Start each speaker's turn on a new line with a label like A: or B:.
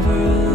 A: never